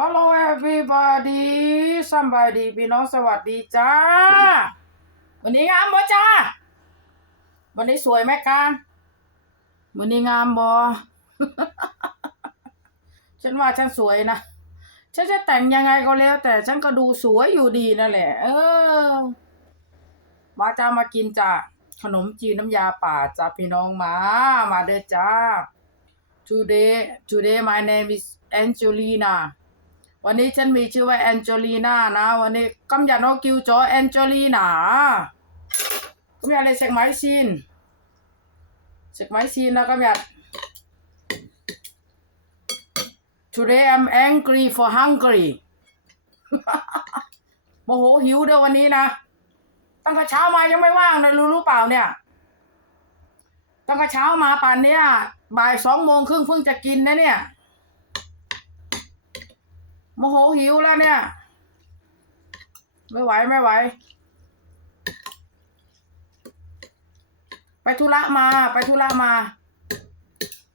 Hello everybody สบายดีพี่น้องสวัสดีจ้า วันนี้งามบ่จ้า วันนี้สวยไหมกันวันนี้งามบ่ ฉันว่าฉันสวยนะ ฉันจะแต่งยังไงก็แล้ว แต่ฉันก็ดูสวยอยู่ดีนั่นแหละ เออมาจ้ามากินจ้าขนมจีนน้ำยาป่าจ้าพี่น้องมา มาเด้อจ้า today today my name is Angelina วันนี้ฉันมีชื่อว่าแอนเจลีนานะ วันนี้กำยันโอกิวจอแอนเจลีนาก็มีอะไรเสกไม้ซีนเสกไม้ซีนนะกำยัน Today I'm angry for hungry โมโหหิวเด้อวันนี้นะ ตั้งแต่เช้ามายังไม่ว่างเลยรู้รู้เปล่าเนี่ย ตั้งแต่เช้ามาป่านเนี้ยบ่ายสองโมงครึ่งเพิ่งจะกินนะเนี่ย โมโหหิวแล้วเนี่ย ไม่ไหวไม่ไหว ไปธุระมา ไปธุระมา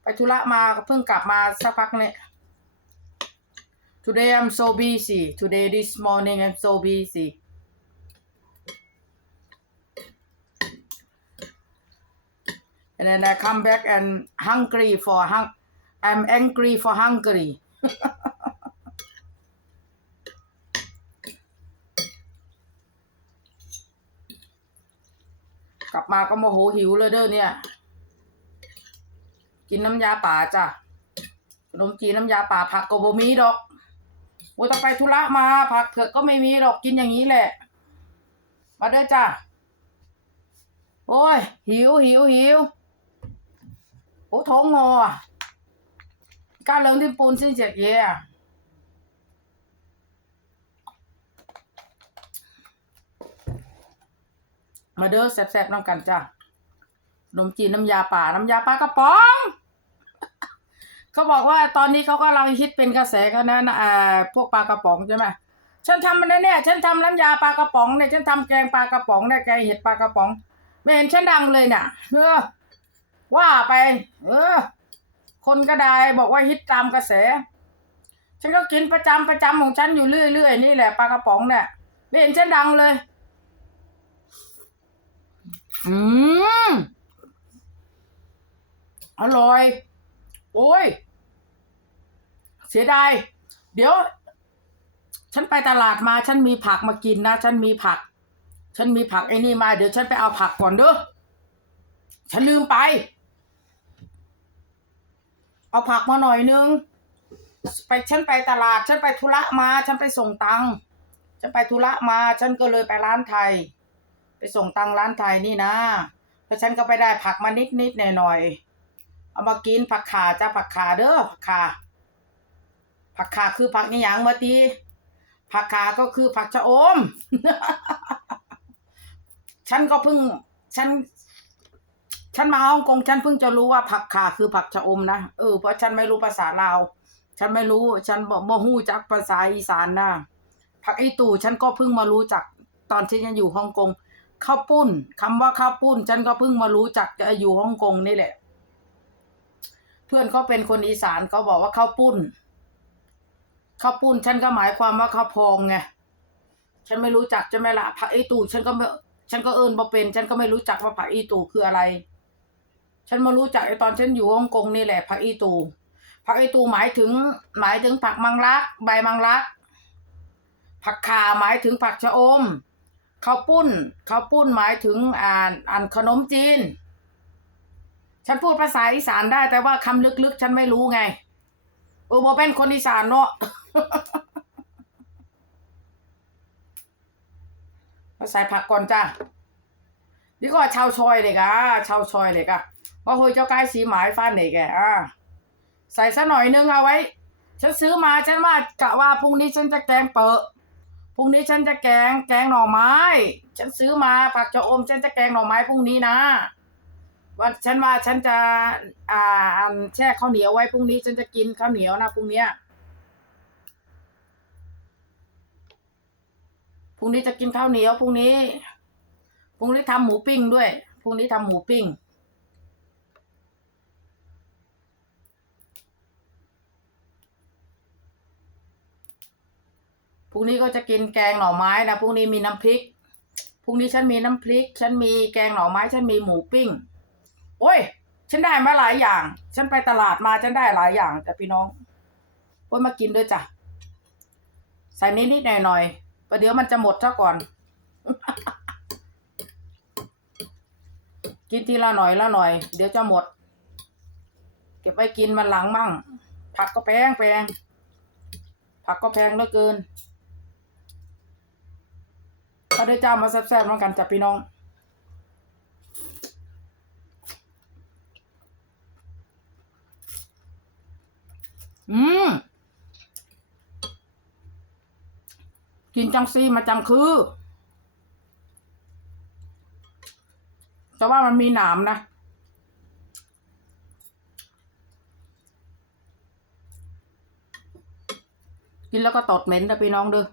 ไปธุระมาเพิ่งกลับมาสักพักเนี่ย Today I'm so busy Today this morning I'm so busy and then I come back and hungry for hung I'm angry for hungry กลับมาก็โมโหหิวเลยเด้อเนี่ย กินน้ำยาป่าจ้ะขนมจีนน้ำยาป่าผักก็บ่มีดอกโอ้ต้องไปธุระมาผักเผือกก็ไม่มีดอกกินอย่างนี้แหละ มาเด้อจ้ะโอ้ย หิวหิวหิวโอ้ท้องงอก้าเลิงที่ปูนสิ้นเจ็ดเย่อะ มาเด้อแซ่บๆน้ำกันจ้ะนมจีนน้ำยาป่าน้ำยาปลากระป๋องเขาบอกว่าตอนนี้เขาก็กำลังฮิตเป็นกระแสกันนะนะพวกปลากระป๋องใช่ไหมฉันทำมันเนี่ยฉันทำน้ำยาปลากระป๋องเนี่ยฉันทำแกงปลากระป๋องเนี่ยแกงเห็ดปลากระป๋องไม่เห็นฉันดังเลยเนี่ยเออว่าไป เออ คนก็ได้บอกว่าฮิตตามกระแส ฉันก็กินประจำประจำของฉันอยู่เรื่อยๆนี่แหละปลากระป๋องเนี่ยไม่เห็นฉันดังเลย อืมอร่อย โอ้ย เสียดาย เดี๋ยว ฉันไปตลาดมา ฉันมีผักมากินนะ ฉันมีผัก ฉันมีผักไอ้นี่มา เดี๋ยวฉันไปเอาผักก่อนเด้อ ฉันลืมไป เอาผักมาหน่อยนึง ไป ฉันไปตลาด ฉันไปธุระมา ฉันไปส่งตังค์ ฉันไปธุระมา ฉันก็เลยไปร้านไทย ส่งตังร้านไทยนี่นะแล้วฉันก็ไปได้ผักมานิดนิดหน่อยหน่อยๆเอามากินผักขาจ้าผักขาเด้อผักขาผักขาคือผักนี่ยังมาตีผักขาก็คือผักชะอม ฉันก็เพิ่ง ฉัน ฉันมาฮ่องกงฉันเพิ่งจะรู้ว่าผักขาคือผักชะอมนะเออเพราะฉันไม่รู้ภาษาลาวฉันไม่รู้ ฉันบอกบ่ฮู้จักภาษาอีสานนะผักไอตู่ฉันก็เพิ่งมารู้จักตอนที่ฉันอยู่ฮ่องกง ข้าวปุ้นคำว่าข้าวปุ้น ฉันก็เพิ่งมารู้จักอยู่ฮ่องกงนี่แหละ เพื่อนเขาเป็นคนอีสานเขาบอกว่าข้าวปุ้นข้าวปุ้น ฉันก็หมายความว่าข้าวพองไงฉันไม่รู้จักจะไม่ละผักไอตู่ฉันก็ไม่ฉันก็เอิญบ่เป็น ฉันก็ไม่รู้จักว่าผักอีตู่คืออะไร ฉันมารู้จักไอตอนฉันอยู่ฮ่องกงนี่แหละผักอีตู่ผักอีตู่หมายถึง หมายถึงผักมังลัก ใบมังลัก ผักขาหมายถึงผักชะอม ข้าวปุ้นข้าวปุ้นหมายถึงอ่านอ่านขนมจีน ฉันพูดภาษาอีสานได้แต่ว่าคำลึกๆ ฉันไม่รู้ไงเออโบเป็นคนอีสานเนาะมาใส่ผักก่อนจ้านี่ก็ชาวชอยเลยกะชาวชอยเลยกะว่าเฮ้ยเจ้าไก่สีหมายฟันเลยแกอะใส่ซะหน่อยนึงเอาไว้ ฉันซื้อมาฉันว่ากะว่าพรุ่งนี้ฉันจะแกงเปอะ พรุ่งนี้ฉันจะแกงแกงหน่อไม้ ฉันซื้อมาผักจะอม ฉันจะแกงหน่อไม้พรุ่งนี้นะวันฉันว่าฉันจะอ่าแช่ข้าวเหนียวไว้พรุ่งนี้ ฉันจะกินข้าวเหนียวนะพรุ่งเนี้ยพรุ่งนี้จะกินข้าวเหนียวพรุ่งนี้พรุ่งนี้ทำหมูปิ้งด้วยพรุ่งนี้ทำหมูปิ้ง พรุ่งนี้ก็จะกินแกงหน่อไม้นะพรุ่งนี้มีน้ำพริกพรุ่งนี้ฉันมีน้ำพริก ฉันมีแกงหน่อไม้ ฉันมีหมูปิ้ง โอ้ย ฉันได้มาหลายอย่าง ฉันไปตลาดมาฉันได้หลายอย่าง แต่พี่น้องโอ้ยมากินด้วยจ้ะ ใส่นิดนิดหน่อยหน่อยประเดี๋ยวมันจะหมดซะก่อน กินทีละหน่อยละหน่อย เดี๋ยวจะหมด เก็บไว้กินมันหลังมั่ง ผักก็แพงแพงผักก็แพงเหลือเกิน ถ้าได้จ้ามาแซ่บๆเหมือนกันจ้ะพี่น้องอืมกินจังซีมาจังคือ แต่ว่ามันมีหนามนะกินแล้วก็ตดเหม็นนะพี่น้องเด้อ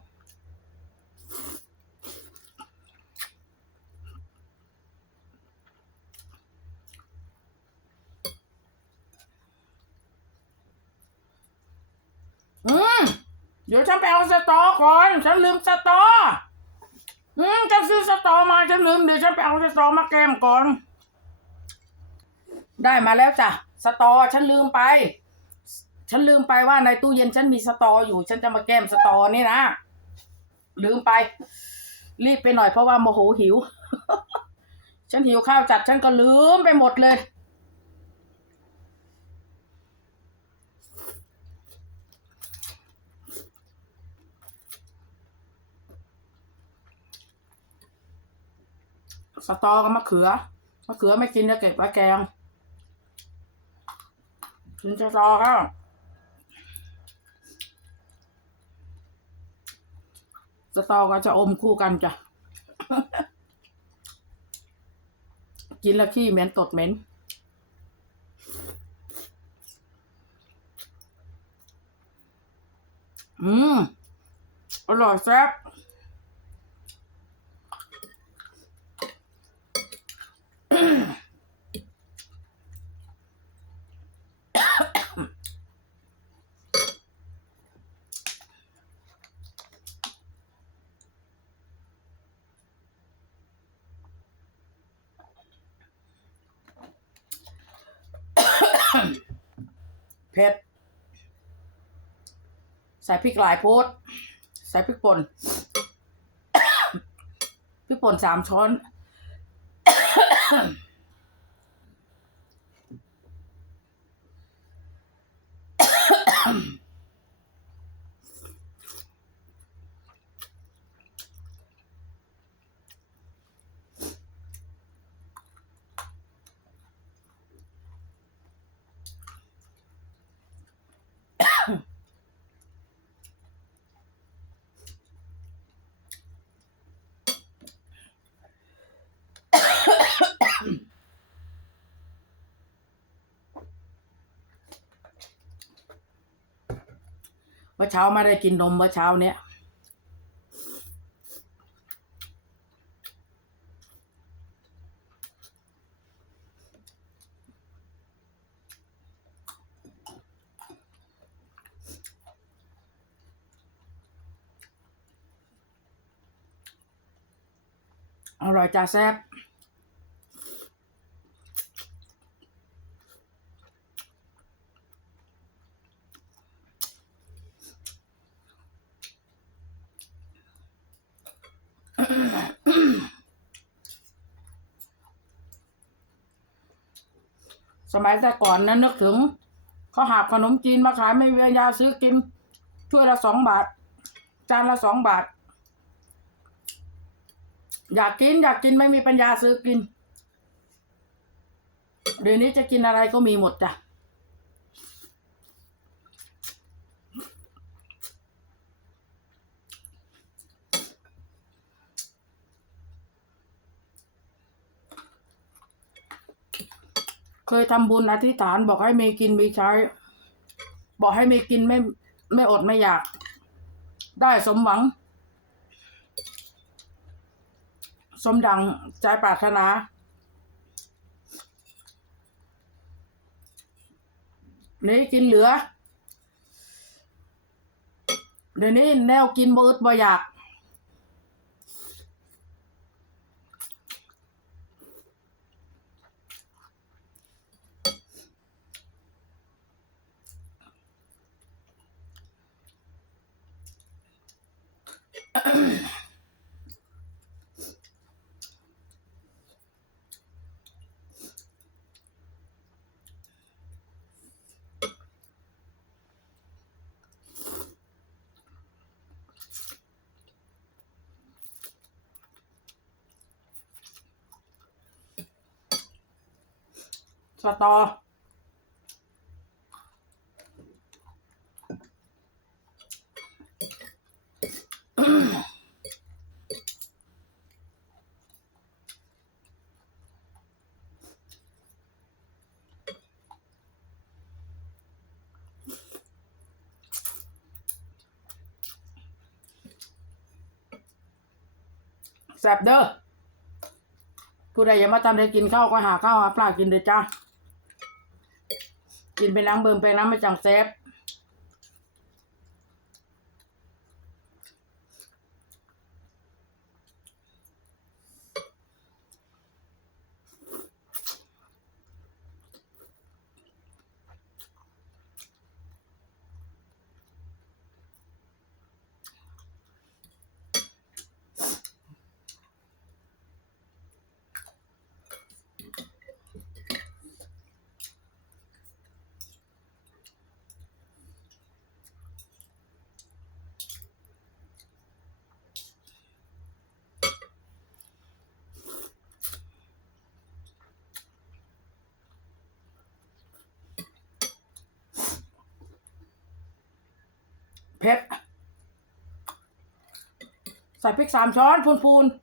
ม เดี๋ยวฉันไปเอาสตอก่อนฉันลืมสตออืมฉันซื้อสตอมาฉันลืมเดี๋ยวฉันไปเอาสตอมาแกมก่อน ได้มาแล้วจ้ะสตอฉันลืมไป ฉันลืมไปว่าในตู้เย็นฉันมีสตออยู่ ฉันจะมาแก้มสตอนี่นะลืมไป รีบไปหน่อยเพราะว่าโมโหหิว ฉันหิวข้าวจัดฉันก็ลืมไปหมดเลย สตอกับมะเขือ มะเขือไม่กินจะเก็บไว้แกงกินสตอครับสตอก็จะอมคู่กันจ้ะ กินแล้วขี้เหม็นตดเหม็นอืม อร่อยแซ่บ เผ็ดใส่พริกหลายโพดใส่พริกป่นพริกป่นสามช้อนเมื่อเช้าไม่ได้กินนมเมื่อเช้าเนี้ยอร่อยจ้าแซ่บ สมัยแต่ก่อนนั้นนึกถึงเขาหาบขนมจีนมาขายไม่มีปัญญาซื้อกินถ้วยละสองบาท จานละสองบาท อยากกินอยากกินไม่มีปัญญาซื้อกินเดี๋ยวนี้จะกินอะไรก็มีหมดจ้ะ เคยทำบุญอธิษฐานบอกให้มีกินมีใช้ บอกให้มีกินไม่ไม่อดไม่อยาก ได้สมหวัง สมดังใจปรารถนา นี่กินเหลือ เดี๋ยวนี้แนวกินบ่อึดบ่อยาก สตอ แซบเด้อผู้ใดอยากมาทำได้กินข้าวก็หาข้าวหาปลากินเด้อจ้า กินไปล้างเบิ่มไปล้างไม่จังแซ่บ เผ็ดใส่พริกสามช้อนพูนๆ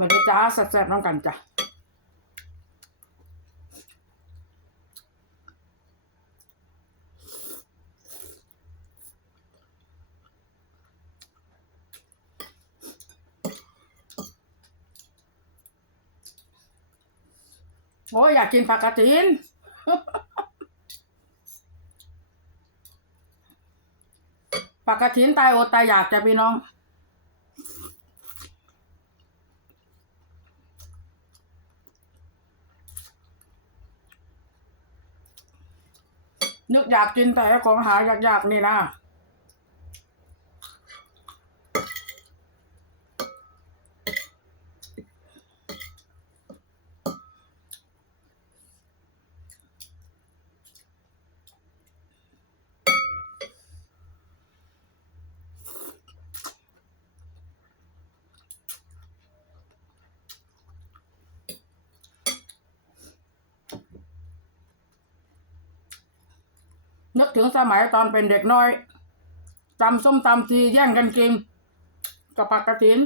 มาเด้จ้าแซ่บๆน้องกันจ้ะโอ้ยอยากกินผักกระถินผักกระถินตายอดตายอยากจะพี่น้อง อยากกินแต่ของหายากๆนี่นะ นึกถึงสมัยตอนเป็นเด็กน้อยตำส้มตำทีแย่งกันกินกับปักกระถิน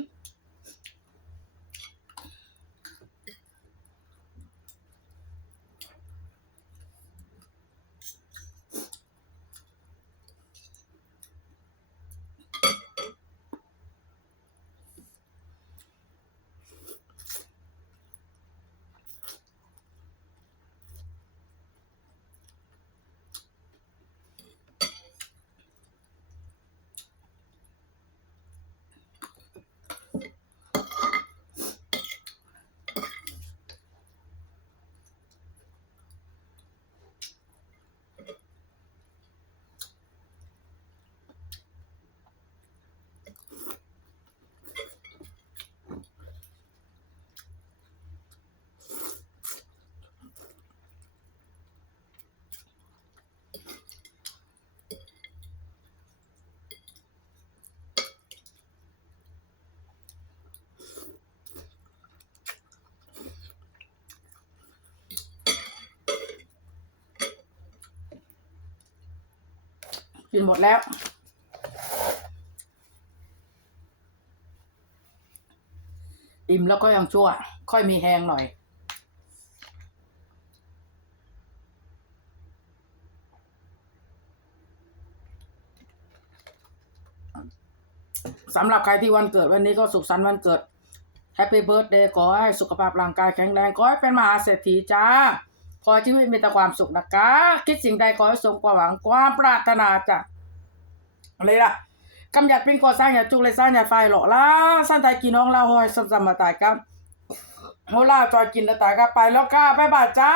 กินหมดแล้ว อิ่มแล้วก็ยังชั่ว ค่อยมีแหงหน่อยสำหรับใครที่วันเกิดวันนี้ก็สุขสันต์วันเกิดแฮปปี้เบิร์ดเดย์ขอให้สุขภาพร่างกายแข็งแรง ขอให้เป็นมหาเศรษฐีจ้า ขอชีวิตมีแต่ความสุขนะคะ คิดสิ่งใดขอให้สมความหวังความปรารถนาจ้ะอะไรล่ะกำหยัดเป็นก่อสร้างอย่าจุกเลยสร้างอย่าไฟหรอกล่ะสั้นไทยกี่น้องเราหอยสมสมมาตายครับโหล่าจอยกินแล้วตายก็ไปแล้วค่ะบ๊ายบายจ้า